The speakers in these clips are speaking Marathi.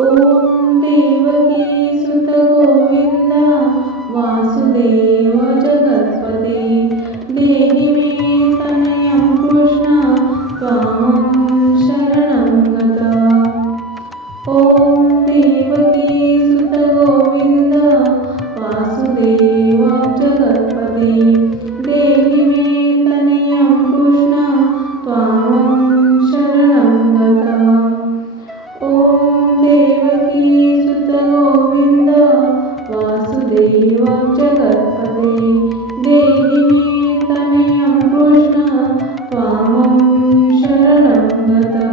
ॐ देवकी सुत गोविन्द वासुदेव जगत्पते देहि मे तनयं कृष्ण त्वां शरणं गता। ॐ देवकी सुत गोविन्द वासुदेव जगत्पते देहि मे तनयं कृष्ण त्वां शरणं गता। ॐ देवकी सुत गोविन्द वासुदेव जगत्पते देहि मे तनयं कृष्ण त्वां शरणं गता।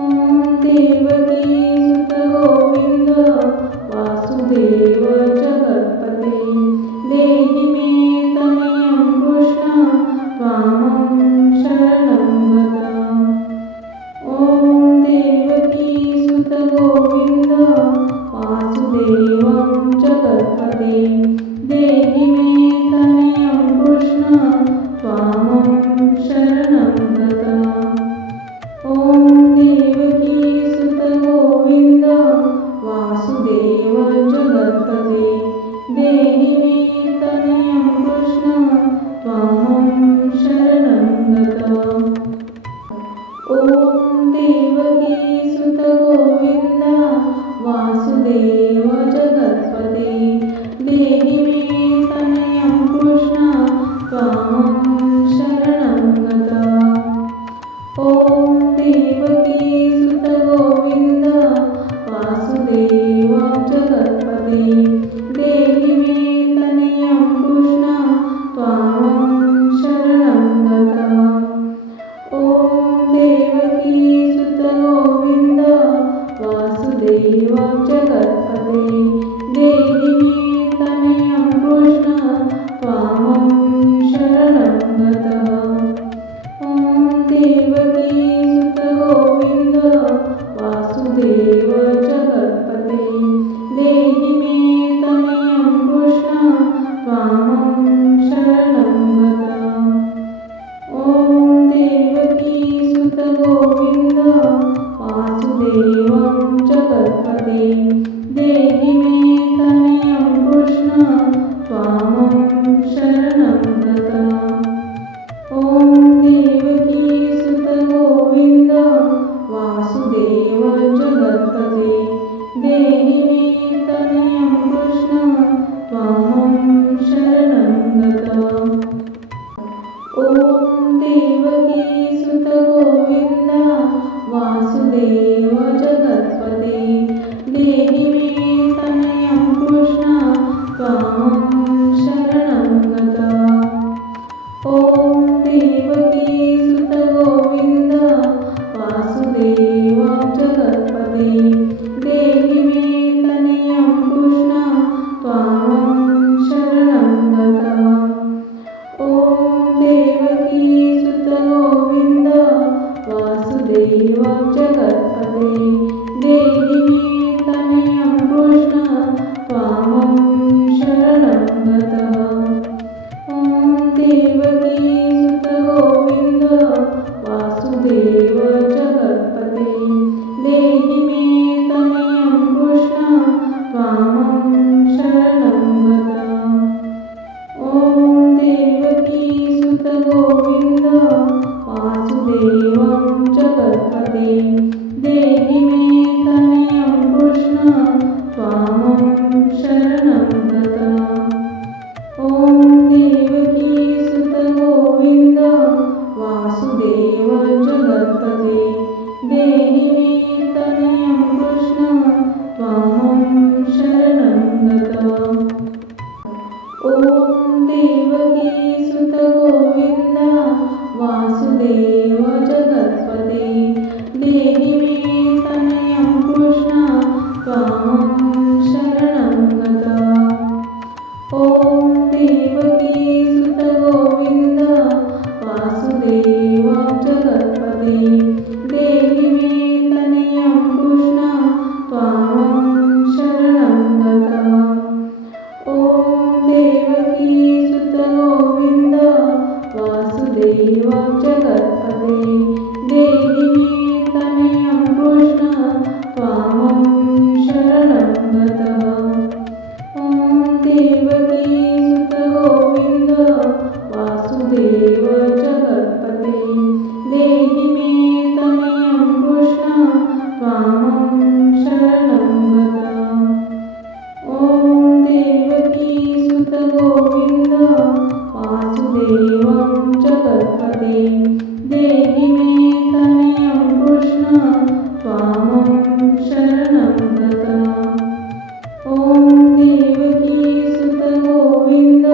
ॐ देवकी सुत गोविन्द वासुदेव जगत्पते देहि मे तनयं कृष्ण त्वां शरणं गता। ॐ देवकी सुत गोविन्द वासुदेव जगत्पते देहि मे तनयं कृष्ण त्वां शरणं गता। ॐ देवकी सुत गोविन्द वासुदेव जगत्पते देहि मे तनयं कृष्ण त्वां शरणं गता। ॐ देवकी सुत गोविन्द वासुदेव जगत्पते देहि मे तनयं कृष्ण त्वां शरणं गता। ॐ देवकी सुत गोविन्द वासुदेव जगत्पते देहि मे तनयं कृष्ण त्वां शरणं गता। ॐ देवकी सुत गोविन्द वासुदेव जगत्पते देहि मे तनयं कृष्ण त्वां शरणं गता। ॐ देवकी सुत गोविन्द वासुदेव जगत्पते देहि मे तनयं कृष्ण त्वां शरणं गता। ॐ देवकी सुत गोविन्द वासुदेव जगत्पते देहि मे तनयं कृष्ण त्वां शरणं गता। ॐ देवकी सुत गोविन्द वासुदेव जगत्पते देहि मे तनयं कृष्ण त्वां शरणं गता। ॐ देवकी सुत गोविन्द वासुदेव जगत्पते देहि मे तनयं कृष्ण त्वां शरणं गता। ॐ देवकी सुत गोविन्द वासुदेव जगत्पते देहि मे तनयं कृष्ण त्वां शरणं गता। ॐ देवकी सुत गोविन्द वासुदेव जगत्पते देहि मे तनयं कृष्ण त्वां शरणं गता। ॐ देवकी सुत गोविन्द वासुदेव जगत्पते देहि मे तनयं कृष्ण त्वां शरणं गता। ॐ देवकी सुत गोविन्द वासुदेव जगत्पते देहि मे तनयं कृष्ण त्वां शरणं गता। ॐ देवकी सुत गोविन्द वासुदेव जगत्पते देहि मे तनयं कृष्ण त्वां शरणं गता। ॐ देवकी सुत गोविन्द वासुदेव जगत्पते देहि त्वामं शरणं गता। ॐ देवकी सुत गोविन्द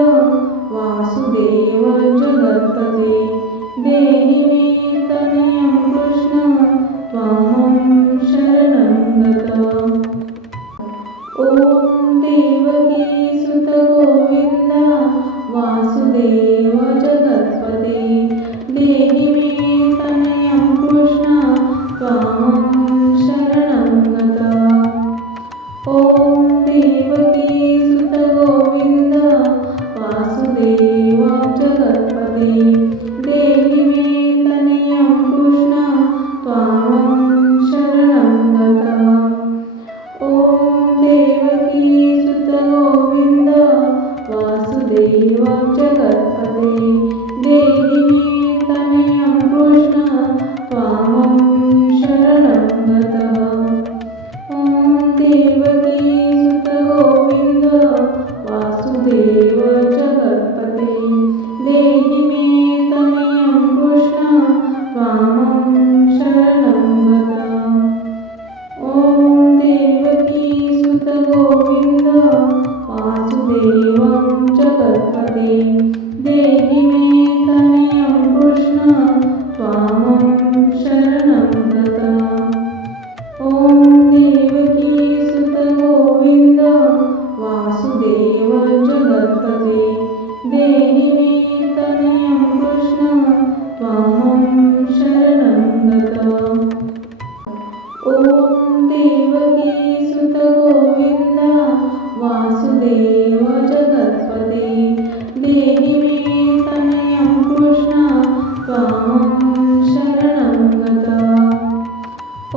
वासुदेव जगत्पते देहि मे तनयं कृष्ण त्वामं शरणं गता। ॐ देवकी सुत गोविन्द वासुदेव जगत्पते देहि मे तनयं कृष्ण त्वामं शरणं गता। ॐ देवकी सुत गोविन्द वासुदेव जगत्पते देहि मे तनयं कृष्ण त्वामं शरणं गता। ॐ देवकी सुत गोविन्द वासुदेव जगत्पते देहि मे तनयं कृष्ण त्वामं शरणं गता। ॐ देवकी सुत गोविन्द वासुदेव जगत्पते देहि मे तनयं कृष्ण त्वामं शरणं गता। ॐ देवकी सुत गोविन्द वासुदेव जगत्पते देहि मे तनयं कृष्ण त्वामं शरणं गता। ॐ देवकी सुत गोविन्द वासुदेव जगत्पते देहि मे तनयं कृष्ण त्वामं शरणं गता। ॐ देवकी सुत गोविन्द वासुदेव जगत्पते देहि मे तनयं कृष्ण त्वामं शरणं गता।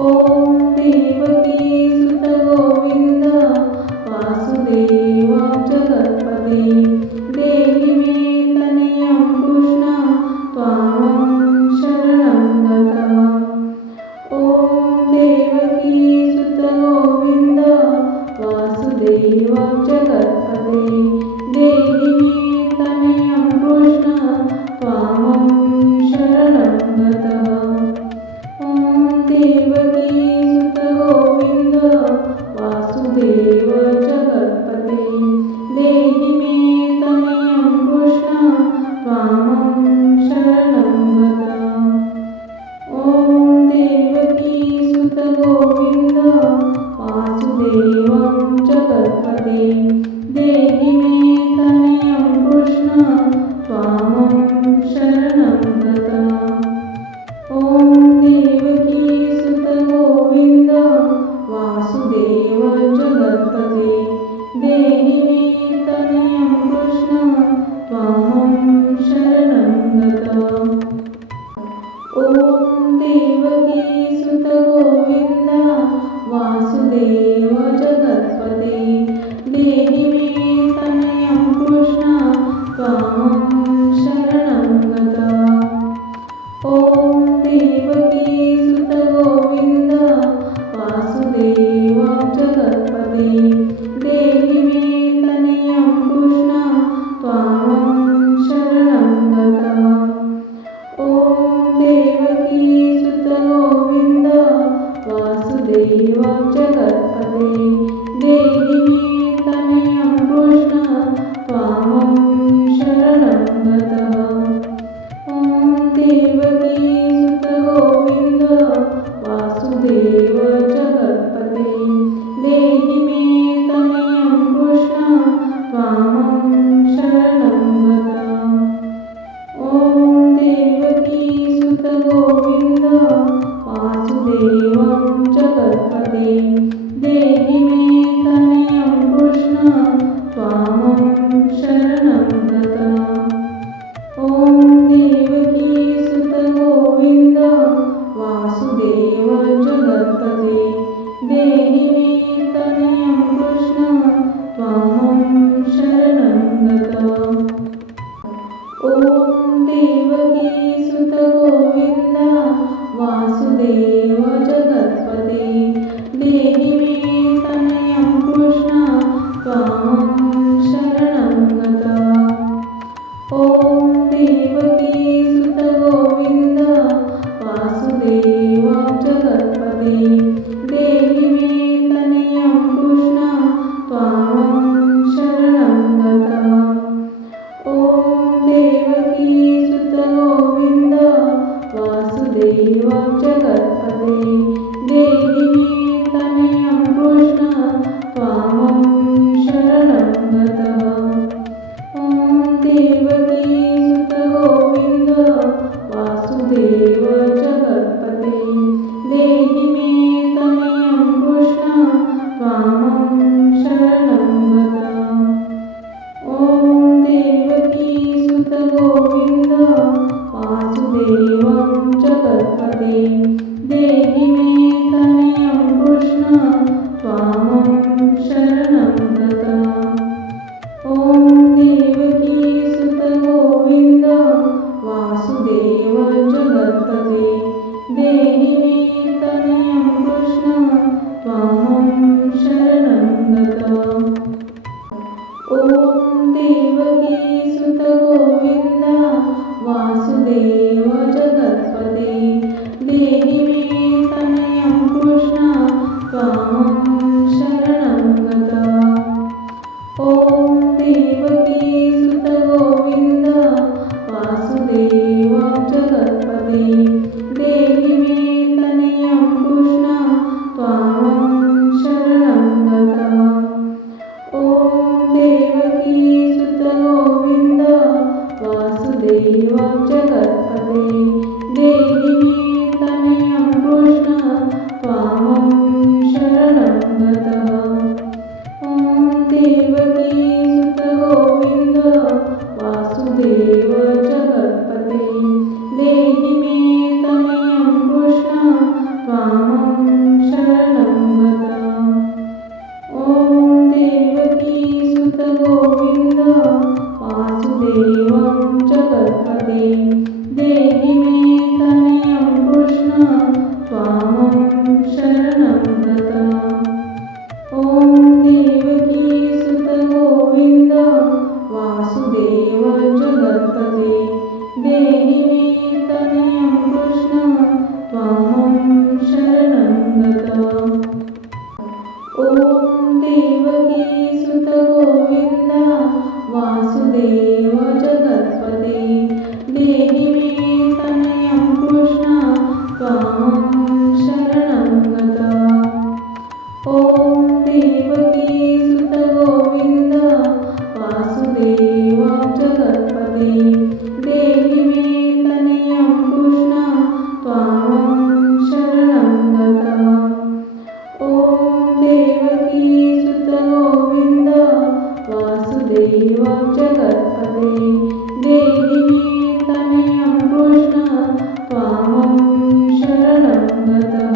ॐ देवकी सुत गोविन्द वासुदेव जगत्पते देहि मे तनयं कृष्ण त्वामं शरणं गता। ॐ देवकी सुत गोविन्द वासुदेव जगत्पते देहि मे तनयं कृष्ण त्वामं शरणं गता। ॐ देवकी सुत गोविन्द वासुदेव जगत्पते देहि मे तनयं कृष्ण त्वामं शरणं गता। ॐ देवकी सुत गोविन्द वासुदेव जगत्पते देहि मे तनयं कृष्ण त्वामं शरणं गता। ॐ देवकी सुत गोविन्द वासुदेव जगत्पते देहि मे तनयं कृष्ण त्वामं शरणं गता। ॐ देवकी सुत गोविन्द वासुदेव जगत्पते देहि मे तनयं कृष्ण त्वामं शरणं गता। ॐ देवकी सुत गोविन्द वासुदेव जगत्पते देहि मे तनयं कृष्ण त्वामं शरणं गता। ॐ देवकी सुत गोविन्द वासुदेव जगत्पते देहि मे तनयं कृष्ण त्वामं शरणं गता। ॐ देवकी सुत गोविन्द वासुदेव जगत्पते देहि मे तनयं कृष्ण त्वामं शरणं गता। ॐ देवकी सुत गोविन्द वासुदेव जगत्पते देहि मे तनयं कृष्ण त्वामं शरणं गता। ॐ देवकी सुत गोविन्द वासुदेव जगत्पते देहि मे तनयं कृष्ण त्वामं शरणं गता। ॐ देवकी सुत गोविन्द वासुदेव जगत्पते देहि मे तनयं कृष्ण त्वामं शरणं गता। ॐ देवकी सुत गोविन्द वासुदेव जगत्पते शरणं गता। ॐ देवकी सुत गोविन्द वासुदेव जगत्पते देहि मे तनयं कृष्ण त्वामहं शरणं गता। ॐ देवकी सुत गोविन्द वासुदेव जगत्पते देहि मे तनयं कृष्ण त्वामहं शरणं गता। ॐ देवकी सुत गोविन्द वासुदेव जगत्पते देहि मे तनयं कृष्ण त्वामहं शरणं गता। ॐ देवकी सुत गोविन्द वासुदेव जगत्पते देहि मे तनयं कृष्ण त्वामहं शरणं गता।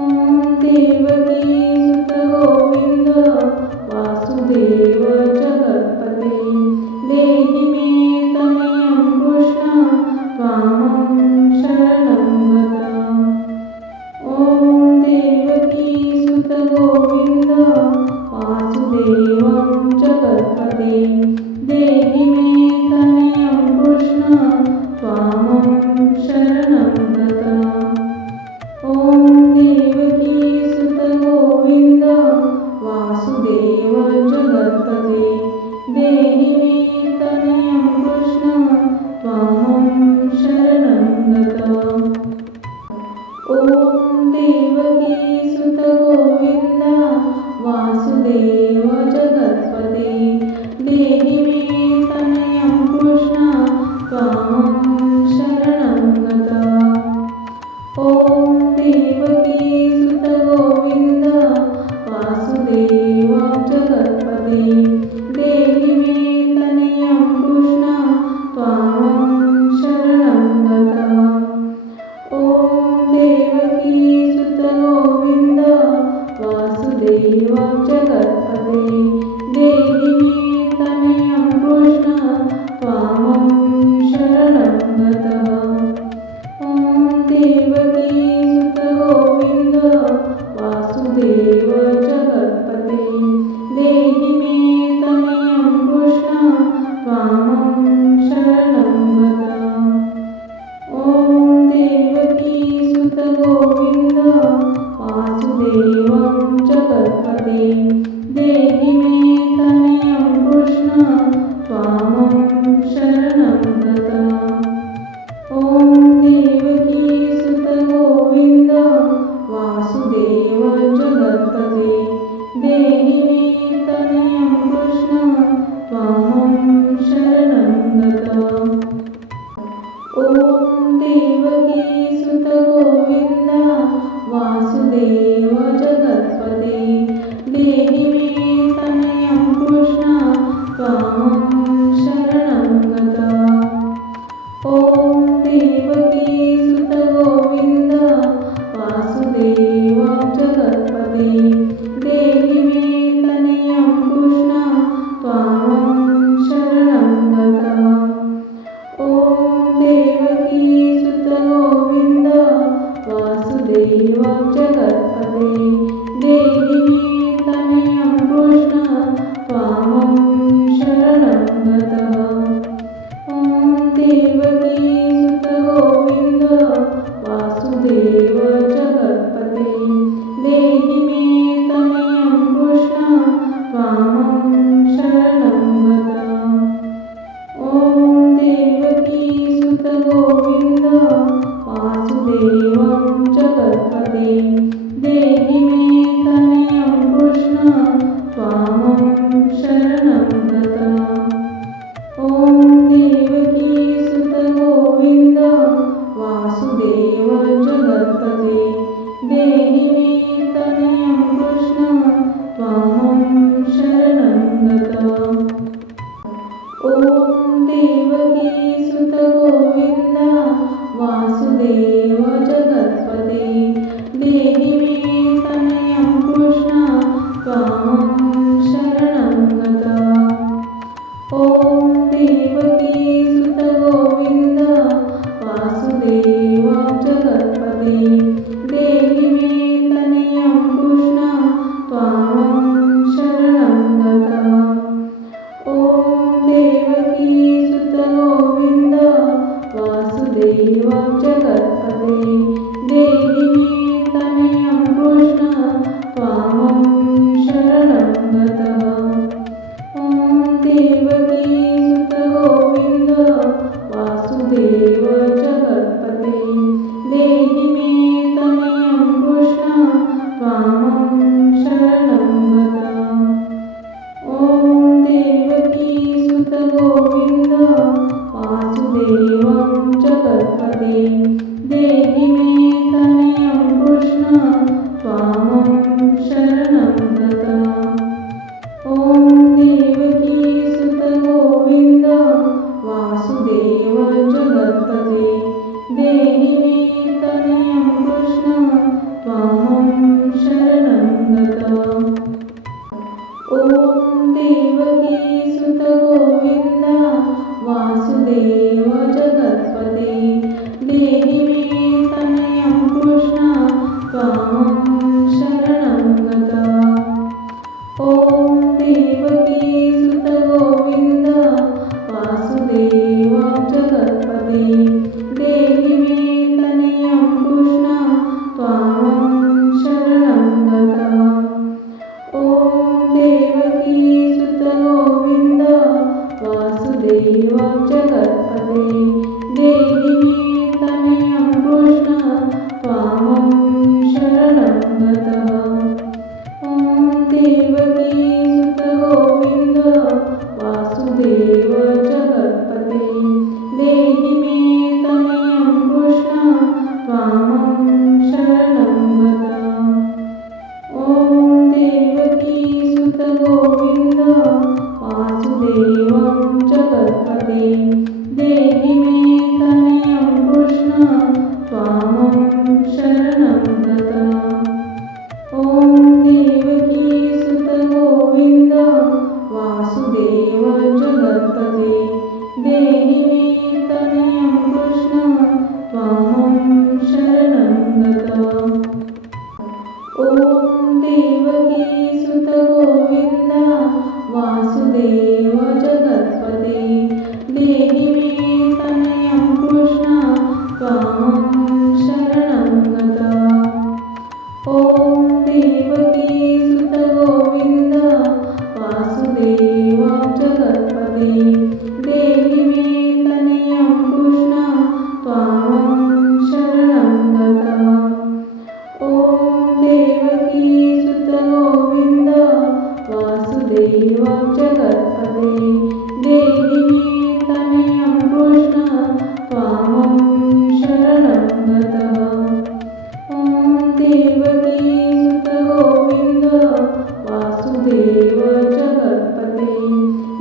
ॐ देवकी सुत गोविन्द वासुदेव जगत्पते देहि मे तनयं कृष्ण त्वामहं शरणं गता। ॐ देवकी सुत गोविन्द वासुदेव जगत्पते देहि मे तनयं कृष्ण त्वामहं शरणं गता। ॐ देवकी सुत गोविन्द वासुदेव जगत्पते देहि मे तनयं कृष्ण त्वामहं शरणं गता। ॐ देवकी सुत गोविन्द वासुदेव जगत्पते देहि मे तनयं कृष्ण त्वामहं शरणं गता। ॐ देवकी सुत गोविन्द वासुदेव जगत्पते देहि मे तनयं कृष्ण त्वामहं शरणं गता। ॐ देवकी सुत गोविन्द वासुदेव जगत्पते देहि मे तनयं कृष्ण त्वामहं शरणं गता। ॐ देवकी सुत गोविन्द वासुदेव जगत्पते देहि मे तनयं कृष्ण त्वामहं शरणं गता। ॐ देवकी सुत गोविन्द वासुदेव जगत्पते देहि मे तनयं कृष्ण त्वामहं शरणं गता। ॐ देवकी सुत गोविन्द वासुदेव जगत्पते देहि मे तनयं कृष्ण त्वामहं शरणं गता। ॐ देवकी सुत गोविन्द वासुदेव जगत्पते देहि मे तनयं कृष्ण त्वामहं शरणं गता। ॐ देवकी सुत गोविन्द वासुदेव जगत्पते देहि मे तनयं कृष्ण त्वामहं शरणं गता। ॐ देवकी सुत गोविन्द वासुदेव जगत्पते देहि मे तनयं कृष्ण त्वामहं शरणं गता। ॐ देवकी सुत गोविन्द वासुदेव जगत्पते देहि मे तनयं कृष्ण त्वामहं शरणं गता। ॐ देवकी सुत गोविन्द वासुदेव जगत्पते देहि मे तनयं कृष्ण त्वामहं शरणं गता। ॐ देवकी सुत गोविन्द वासुदेव जगत्पते देहि मे तनयं कृष्ण त्वामहं शरणं गता। ॐ देवकी सुत गोविन्द वासुदेव जगत्पते देहि मे तनयं कृष्ण त्वामहं शरणं गता। ॐ देवकी सुत गोविन्द वासुदेव जगत्पते देहि त्वामं शरणं गता। ॐ देवकी सुत गोविन्द वासुदेव जगत्पते देहि मे तनयं कृष्ण त्वामं शरणं गता। ॐ देवकी सुत गोविन्द वासुदेव जगत्पते देहि मे तनयं कृष्ण त्वामं शरणं गता। ॐ देवकी सुत गोविन्द वासुदेव जगत्पते देहि मे तनयं कृष्ण त्वामं शरणं गता। ॐ देवकी सुत गोविन्द वासुदेव जगत्पते देहि मे तनयं कृष्ण त्वामं शरणं गता। ॐ देवकी सुत गोविन्द वासुदेव जगत्पते देहि मे तनयं कृष्ण त्वामं शरणं गता। ॐ देवकी सुत गोविन्द वासुदेव जगत्पते देहि मे तनयं कृष्ण त्वामं शरणं गता। ॐ देवकी सुत गोविन्द वासुदेव जगत्पते देहि मे तनयं कृष्ण त्वामं शरणं गता। ॐ देवकी सुत गोविन्द वासुदेव जगत्पते देहि मे तनयं कृष्ण त्वामं शरणं गता। ॐ देवकी सुत गोविन्द वासुदेव जगत्पते देहि मे तनयं कृष्ण त्वामं शरणं गता। ॐ देवकी सुत गोविन्द वासुदेव जगत्पते देहि मे तनयं कृष्ण त्वामं शरणं गता। ॐ देवकी सुत गोविन्द वासुदेव जगत्पते देहि मे तनयं कृष्ण त्वामं शरणं गता। ॐ देवकी सुत गोविन्द वासुदेव जगत्पते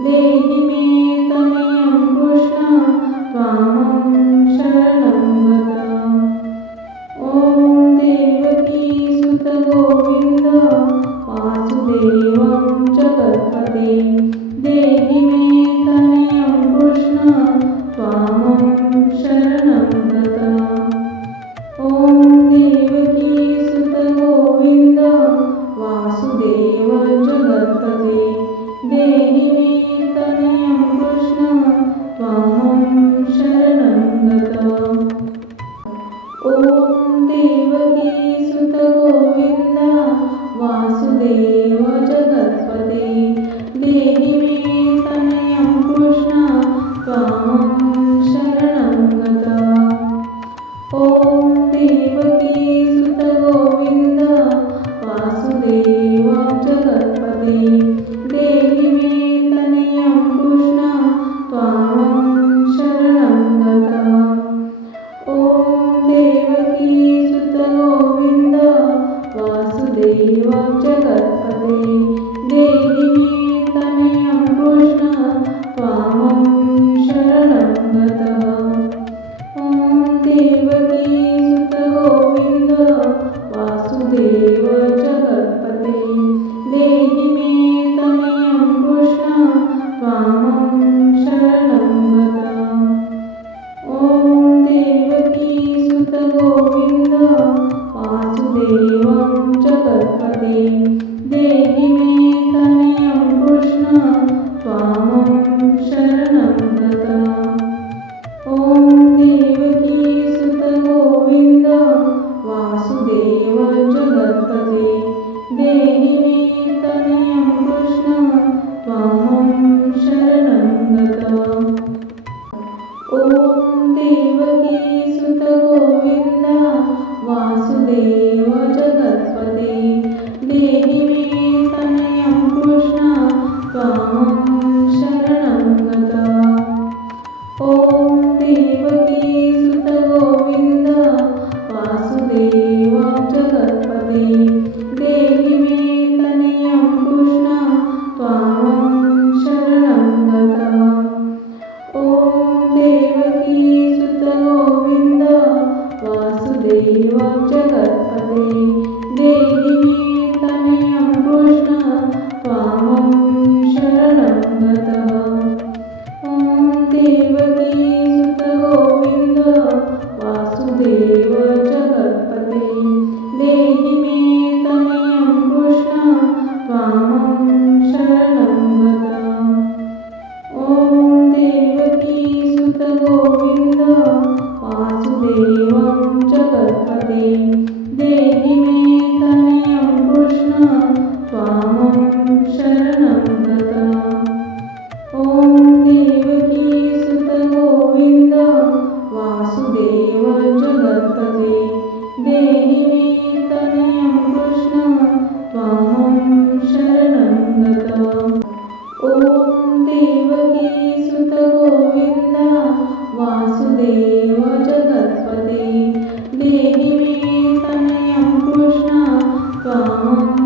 देहि मे तनयं कृष्ण त्वामं शरणं गता। ॐ देवकी सुत गोविन्द वासुदेव जगत्पते देहि मे तनयं कृष्ण त्वामं शरणं गता। ॐ देवकी सुत गोविन्द वासुदेव जगत्पते देहि मे तनयं कृष्ण त्वामं शरणं गता। ॐ देवकी सुत गोविन्द वासुदेव जगत्पते देहि मे तनयं कृष्ण त्वामं शरणं गता। ॐ देवकी सुत गोविन्द वासुदेव जगत्पते देहि मे तनयं कृष्ण त्वामं शरणं गता। ॐ देवकी सुत गोविन्द वासुदेव जगत्पते देहि मे तनयं कृष्ण त्वामं शरणं गता। ॐ देवकी सुत गोविन्द वासुदेव जगत्पते देहि मे तनयं कृष्ण त्वामं शरणं गता। ॐ देवकी सुत गोविन्द वासुदेव जगत्पते देहि मे तनयं कृष्ण त्वामं शरणं गता। ॐ देवकी सुत गोविन्द वासुदेव जगत्पते देहि मे तनयं कृष्ण त्वामं शरणं गता। ॐ देवकी सुत गोविन्द वासुदेव जगत्पते देहि मे तनयं कृष्ण त्वामं शरणं गता। ॐ देवकी सुत गोविन्द वासुदेव जगत्पते देहि मे तनयं कृष्ण त्वामं शरणं गता। ॐ देवकी सुत गोविन्द वासुदेव जगत्पते देहि मे तनयं कृष्ण त्वामं शरणं गता। ॐ देवकी सुत गोविन्द वासुदेव जगत्पते त्वामहं